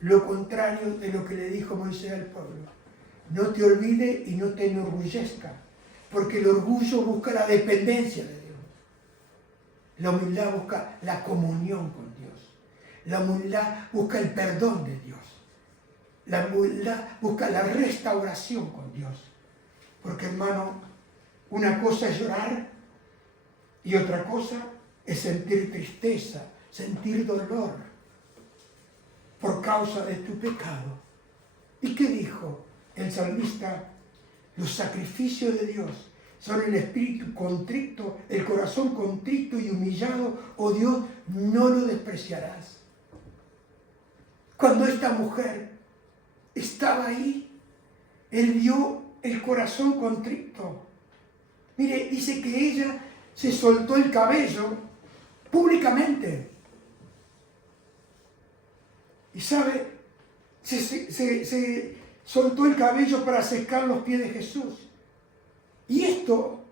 lo contrario de lo que le dijo Moisés al pueblo. No te olvides y no te enorgullezcas, porque el orgullo busca la dependencia de Dios. La humildad busca la comunión con Dios. La humildad busca el perdón de Dios. La humildad busca la restauración con Dios. Porque, hermano, una cosa es llorar y otra cosa es sentir tristeza, sentir dolor por causa de tu pecado. ¿Y qué dijo el salmista? Los sacrificios de Dios son el espíritu contrito, el corazón contrito y humillado. Oh Dios, no lo despreciarás. Cuando esta mujer estaba ahí, Él vio el corazón contrito. Mire, dice que ella se soltó el cabello públicamente. Y sabe, se soltó el cabello para secar los pies de Jesús. Y esto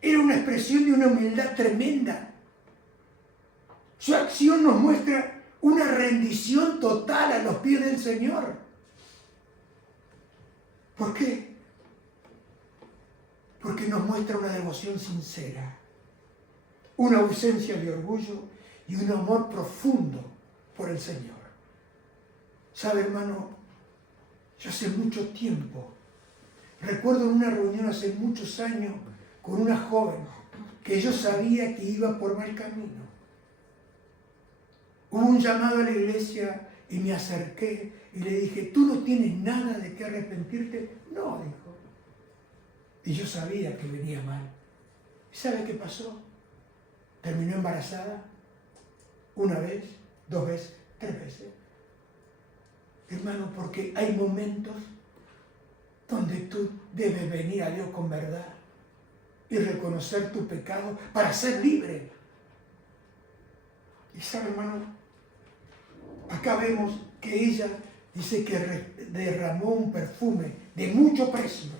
era una expresión de una humildad tremenda. Su acción nos muestra una rendición total a los pies del Señor. ¿Por qué? Porque nos muestra una devoción sincera, una ausencia de orgullo y un amor profundo por el Señor. ¿Sabe, hermano? Yo hace mucho tiempo, recuerdo en una reunión hace muchos años con una joven que yo sabía que iba por mal camino. Hubo un llamado a la iglesia y me acerqué y le dije, ¿tú no tienes nada de qué arrepentirte? No, dijo. Y yo sabía que venía mal. ¿Y sabe qué pasó? Terminó embarazada una vez, 2 veces, 3 veces. Hermano, porque hay momentos donde tú debes venir a Dios con verdad y reconocer tu pecado para ser libre. Y sabe, hermano, acá vemos que ella dice que derramó un perfume de mucho precio.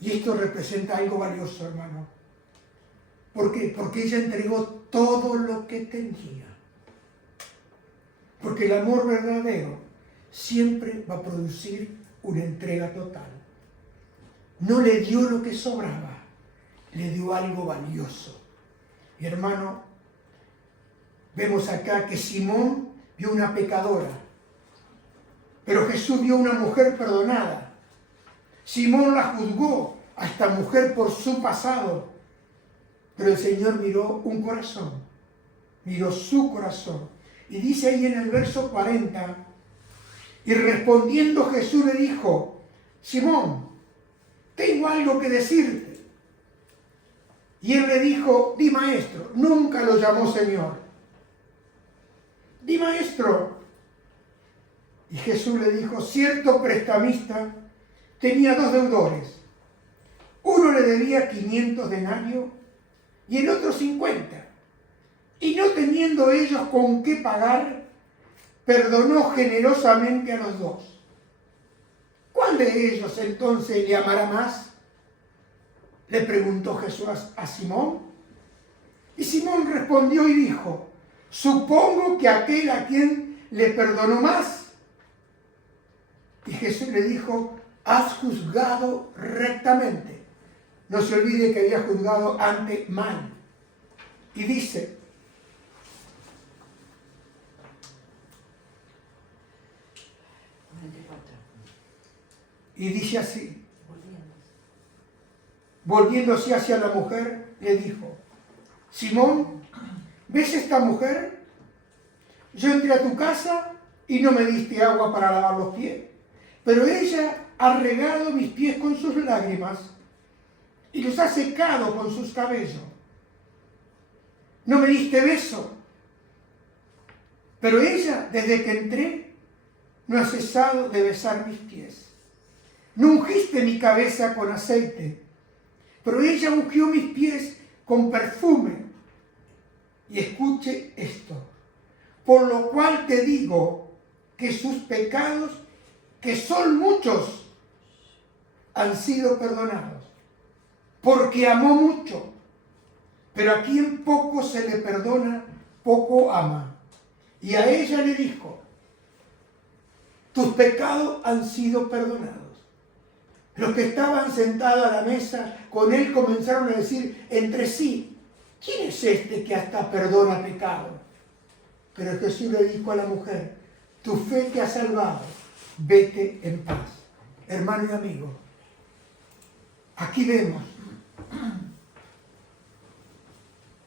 Y esto representa algo valioso, hermano. ¿Por qué? Porque ella entregó todo lo que tenía. Porque el amor verdadero siempre va a producir una entrega total. No le dio lo que sobraba, le dio algo valioso. Y hermano, vemos acá que Simón vio una pecadora, pero Jesús vio una mujer perdonada. Simón la juzgó a esta mujer por su pasado, pero el Señor miró un corazón, miró su corazón. Y dice ahí en el verso 40, y respondiendo Jesús le dijo, Simón, tengo algo que decirte. Y él le dijo, di maestro. Nunca lo llamó Señor. Di maestro. Y Jesús le dijo, cierto prestamista tenía 2 deudores. Uno le debía 500 denarios y el otro 50. Y no teniendo ellos con qué pagar, perdonó generosamente a los 2. ¿Cuál de ellos entonces le amará más? Le preguntó Jesús a Simón. Y Simón respondió y dijo, supongo que aquel a quien le perdonó más. Y Jesús le dijo, has juzgado rectamente. No se olvide que había juzgado antes mal. Y dice, así, volviéndose hacia la mujer, le dijo, Simón, ¿ves esta mujer? Yo entré a tu casa y no me diste agua para lavar los pies, pero ella ha regado mis pies con sus lágrimas y los ha secado con sus cabellos. No me diste beso, pero ella, desde que entré, no ha cesado de besar mis pies. No ungiste mi cabeza con aceite, pero ella ungió mis pies con perfume. Y escuche esto, por lo cual te digo que sus pecados, que son muchos, han sido perdonados, porque amó mucho, pero a quien poco se le perdona, poco ama. Y a ella le dijo, tus pecados han sido perdonados. Los que estaban sentados a la mesa con él comenzaron a decir entre sí, ¿quién es este que hasta perdona pecado? Pero Jesús le dijo a la mujer, tu fe te ha salvado, vete en paz. Hermano y amigo, aquí vemos,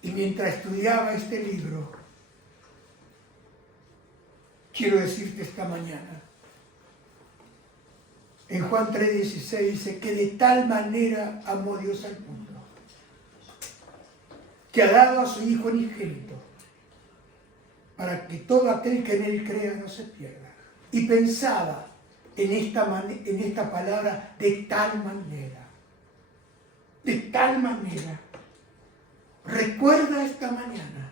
y mientras estudiaba este libro, quiero decirte esta mañana, en Juan 3:16 dice que de tal manera amó Dios al mundo, que ha dado a su Hijo unigénito, para que todo aquel que en Él crea no se pierda. Y pensaba en esta palabra, de tal manera. De tal manera. Recuerda esta mañana.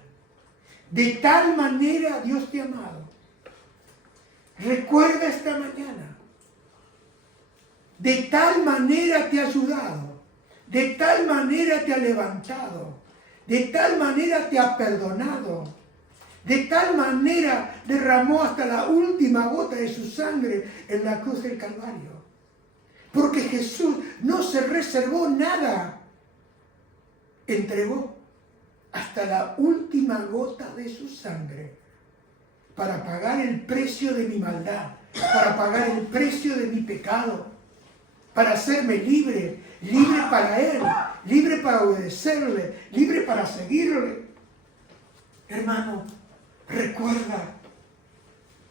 De tal manera Dios te ha amado. Recuerda esta mañana. De tal manera te ha ayudado. De tal manera te ha levantado. De tal manera te ha perdonado. De tal manera derramó hasta la última gota de su sangre en la cruz del Calvario. Porque Jesús no se reservó nada. Entregó hasta la última gota de su sangre para pagar el precio de mi maldad, para pagar el precio de mi pecado, para hacerme libre, libre para Él, libre para obedecerle, libre para seguirle. Hermano, recuerda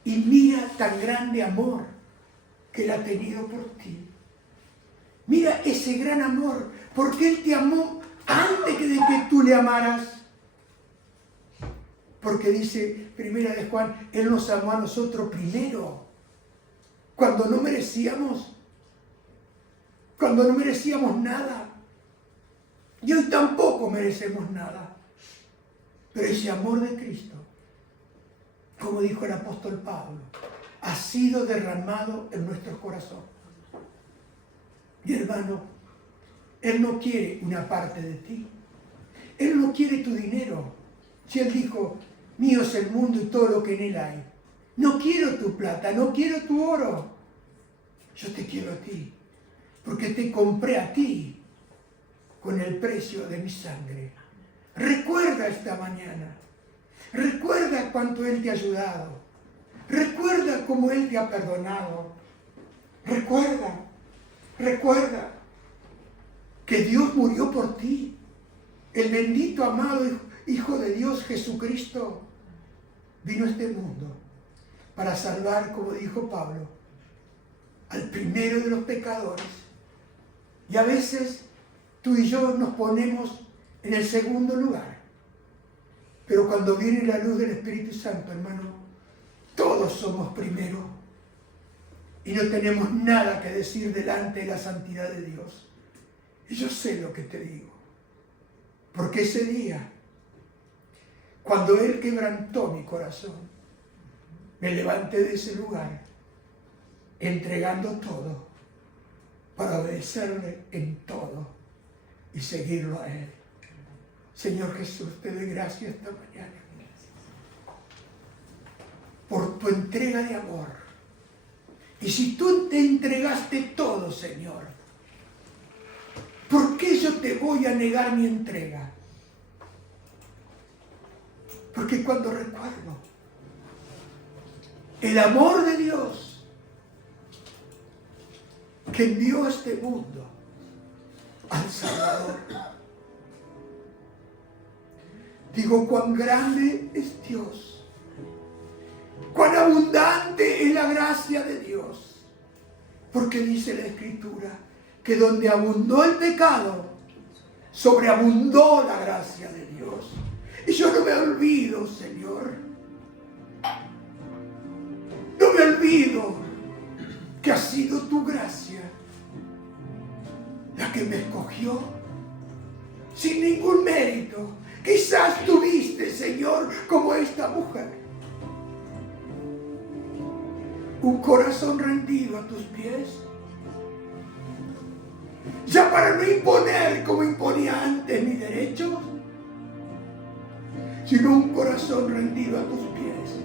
y mira tan grande amor que Él ha tenido por ti. Mira ese gran amor, porque Él te amó antes de que tú le amaras. Porque dice Primera de Juan, Él nos amó a nosotros primero, cuando no merecíamos nada. Y hoy tampoco merecemos nada. Pero ese amor de Cristo, como dijo el apóstol Pablo, ha sido derramado en nuestro corazón. Y hermano, Él no quiere una parte de ti. Él no quiere tu dinero. Si Él dijo, mío es el mundo y todo lo que en él hay. No quiero tu plata, no quiero tu oro. Yo te quiero a ti, porque te compré a ti con el precio de mi sangre. Recuerda esta mañana. Recuerda cuánto Él te ha ayudado. Recuerda cómo Él te ha perdonado. Recuerda que Dios murió por ti. El bendito, amado Hijo de Dios, Jesucristo, vino a este mundo para salvar, como dijo Pablo, al primero de los pecadores. Y a veces tú y yo nos ponemos en el segundo lugar. Pero cuando viene la luz del Espíritu Santo, hermano, todos somos primero. Y no tenemos nada que decir delante de la santidad de Dios. Y yo sé lo que te digo. Porque ese día, cuando Él quebrantó mi corazón, me levanté de ese lugar, entregando todo, para obedecerle en todo y seguirlo a Él. Señor Jesús, te doy gracias esta mañana por tu entrega de amor. Y si tú te entregaste todo, Señor, ¿por qué yo te voy a negar mi entrega? Porque cuando recuerdo el amor de Dios que envió a este mundo al Salvador, digo, cuán grande es Dios, cuán abundante es la gracia de Dios, porque dice la Escritura que donde abundó el pecado, sobreabundó la gracia de Dios. Y yo no me olvido, Señor, no me olvido que ha sido tu gracia la que me escogió sin ningún mérito. Quizás tuviste, Señor, como esta mujer, un corazón rendido a tus pies, ya para no imponer como imponía antes mis derechos, sino un corazón rendido a tus pies.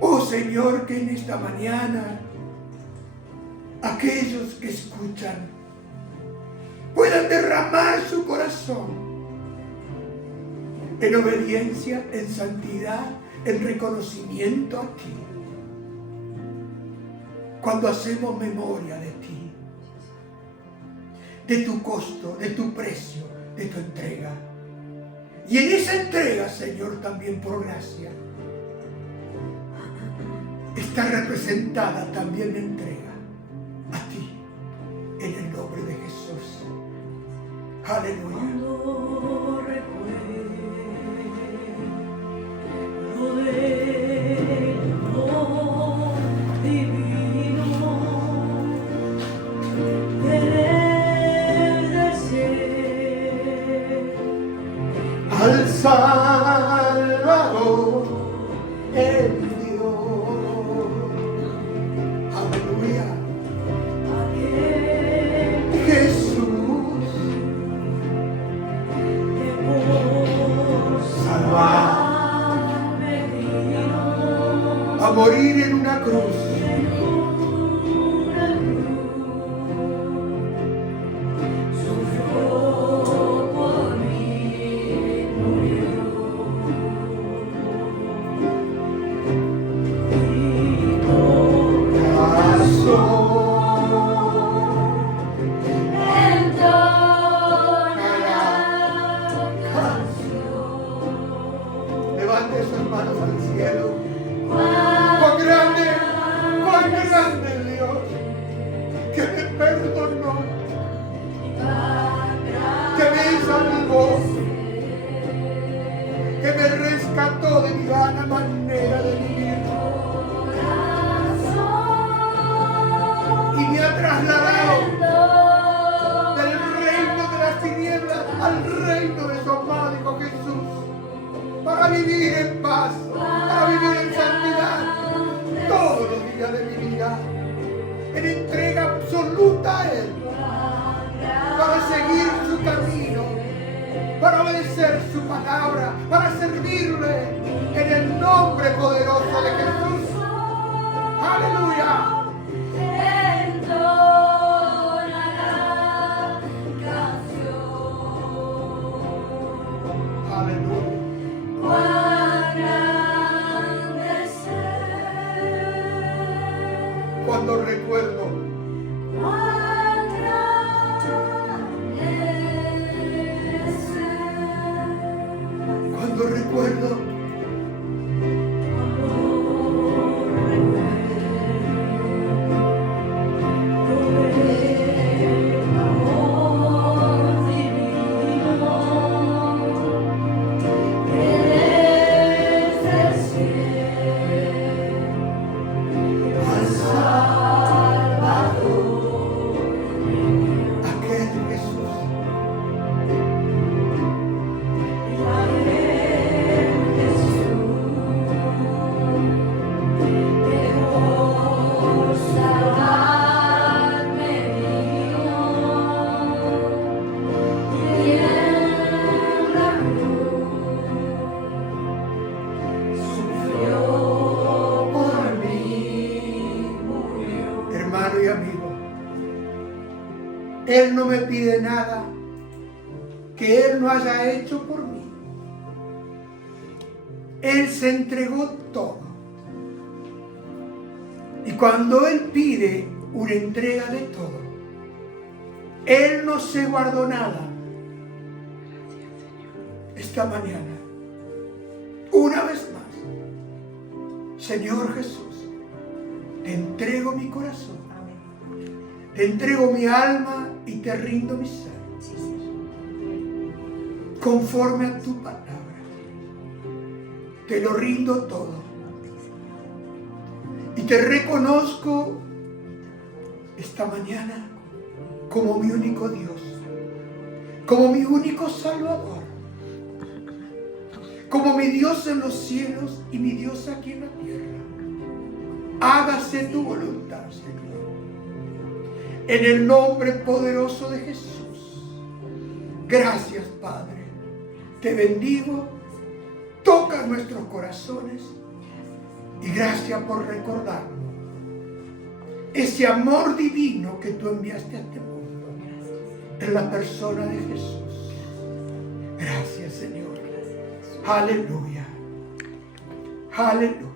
Oh Señor, que en esta mañana aquellos que escuchan puedan derramar su corazón en obediencia, en santidad, en reconocimiento a ti. Cuando hacemos memoria de ti, de tu costo, de tu precio, de tu entrega. Y en esa entrega, Señor, también por gracia, está representada también la entrega a ti, en el nombre de Jesús. Aleluya. Cuando recuerdo del amor divino que debe ser Al Salvador envió. Aleluya. aquel Jesús que por salvarme vino a morir en una cruz. en una cruz, sufrió por mí, murió. Y Levante sus manos al cielo. Cuán grande es Dios, que me perdonó, que me salvó, que me rescató de mi vana manera de vivir y me ha trasladado del reino de las tinieblas al reino de su amado Hijo Jesús, para vivir en paz, para vivir en santidad todos los días de mi vida, en entrega absoluta a Él, para seguir su camino, para obedecer su palabra, para servirle en el nombre poderoso de Jesús. Aleluya. Aleluya. Cuando recuerdo Él no me pide nada que Él no haya hecho por mí. Él se entregó todo. Y cuando Él pide una entrega de todo, Él no se guardó nada. Esta mañana, una vez más, Señor Jesús, te entrego mi corazón, te entrego mi alma y te rindo mi ser, conforme a tu palabra. Te lo rindo todo y te reconozco esta mañana como mi único Dios, como mi único Salvador, como mi Dios en los cielos y mi Dios aquí en la tierra. Hágase tu voluntad, Señor, en el nombre poderoso de Jesús. Gracias, Padre. Te bendigo. Toca nuestros corazones y gracias por recordarnos ese amor divino que tú enviaste a este mundo en la persona de Jesús. Gracias, Señor. Aleluya. Aleluya.